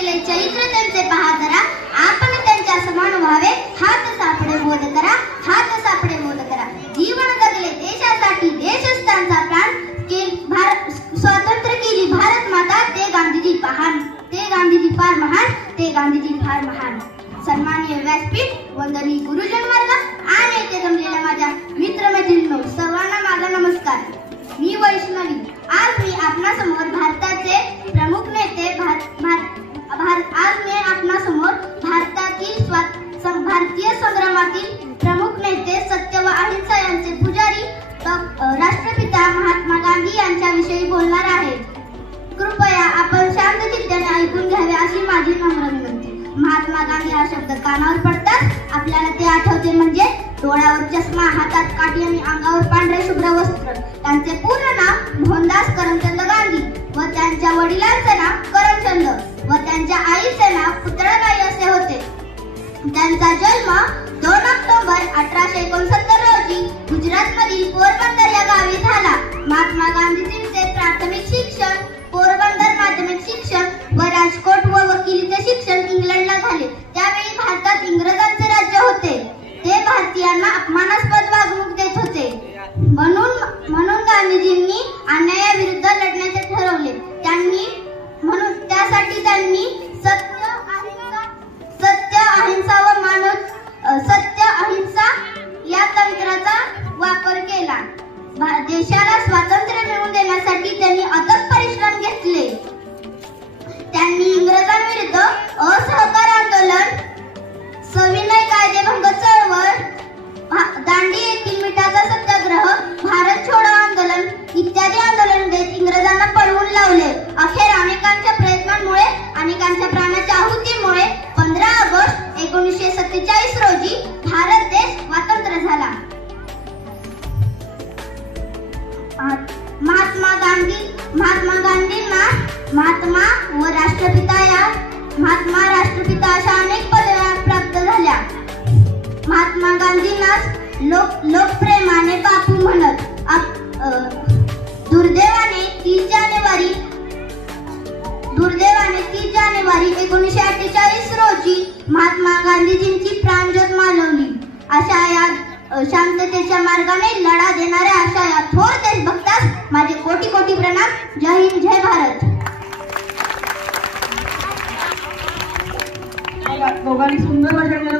केले चरित्र त्यांचे पहा जरा, आपण त्यांच्या समान व्हावे, हात सापडे मोद करा, हात सापडे मोद करा. जीवन जगले देशासाठी, देशच त्यांचा प्राण, स्वातंत्र्य केली भारत माता, ते गांधीजी महान, ते गांधीजी फार महान, ते गांधीजी फार महान. सन्माननीय व्यासपीठ, वंदनीय गुरुजन वर्ग आणि येथे जमलेल्या माझ्या मित्रमैत्रिणींनो, सर्वांना माझा नमस्कार. मी वैष्णवी. आज मी आपणासमोर भारताचे प्रमुख नेते भारतीय संग्रामातील प्रमुख नेते सत्य व अहिंसा यांचे पुजारी राष्ट्रपिता महात्मा गांधी यांच्याविषयी बोलणार आहे. कृपया आपण शांत चित्ताने ऐकून घ्यावे अशी माझी नम्र विनंती. महात्मा गांधी हा शब्द कानावर पडताच आपल्याला ते आठवते म्हणजे डोळ्यावर चष्मा, हातात काठी आणि अंगावर पांढरे शुभ्र वस्त्र. त्यांचे पूर्ण नाव मोहनदास करमचंद गांधी व त्यांच्या वडिलांचे नाव करमचंद व त्यांच्या आईचे नाव पुतळाबाई असे होते. त्यांचा जन्म 2 ऑक्टोबर 1869 रोजी गुजरातमधील पोरबंदर या गावी झाला. महात्मा गांधीजींचे प्राथमिक शिक्षण, पोरबंदर माध्यमिक शिक्षण व राजकोट व वकिलीचे शिक्षण इंग्लंडला झाले. त्यावेळी भारतात इंग्रजांचे राज्य होते. ते भारतीयांना अपमानास्पद वागणूक देत होते. म्हणून गांधीजींनी अन्यायाविरुद्ध लढण्याचे ठरवले. त्यासाठी त्यांनी सत्य अहिंसा या तंत्राचा वापर केला. देशाला स्वातंत्र्य मिळवून देण्यासाठी त्यांनी अथक परिश्रम घेतले. त्यांनी इंग्रजांविरुद्ध असहकार आंदोलन, सविनय कायदेभंग चळवळ, दांडी येथील मिठाचा सत्याग्रह, भारत छोडो आंदोलन इत्यादी आंदोलन देत इंग्रजांना पळवून लावले. अखेर अनेकांच्या प्रयत्नांमुळे, अनेकांच्या प्राणाच्या आहुतीमुळे 15 ऑगस्ट 1947 रोजी भारत देश स्वतंत्र झाला. महात्मा गांधींना महात्मा राष्ट्रपिता अशा अनेक पदव्या प्राप्त झाल्या. महात्मा गांधींना लोकप्रेमाने बापू म्हणत. दुर्दैवाने 30 जानेवारी 1948 रोजी महात्मा गांधीजींची प्राणज्योत मालवली. अशा या शांततेच्या मार्गाने लढा देणाऱ्या अशा या थोर देशभक्तास माझे कोटी कोटी प्रणाम. जय हिंद, जय भारत. दोघांनी सुंदर भाषण केलं.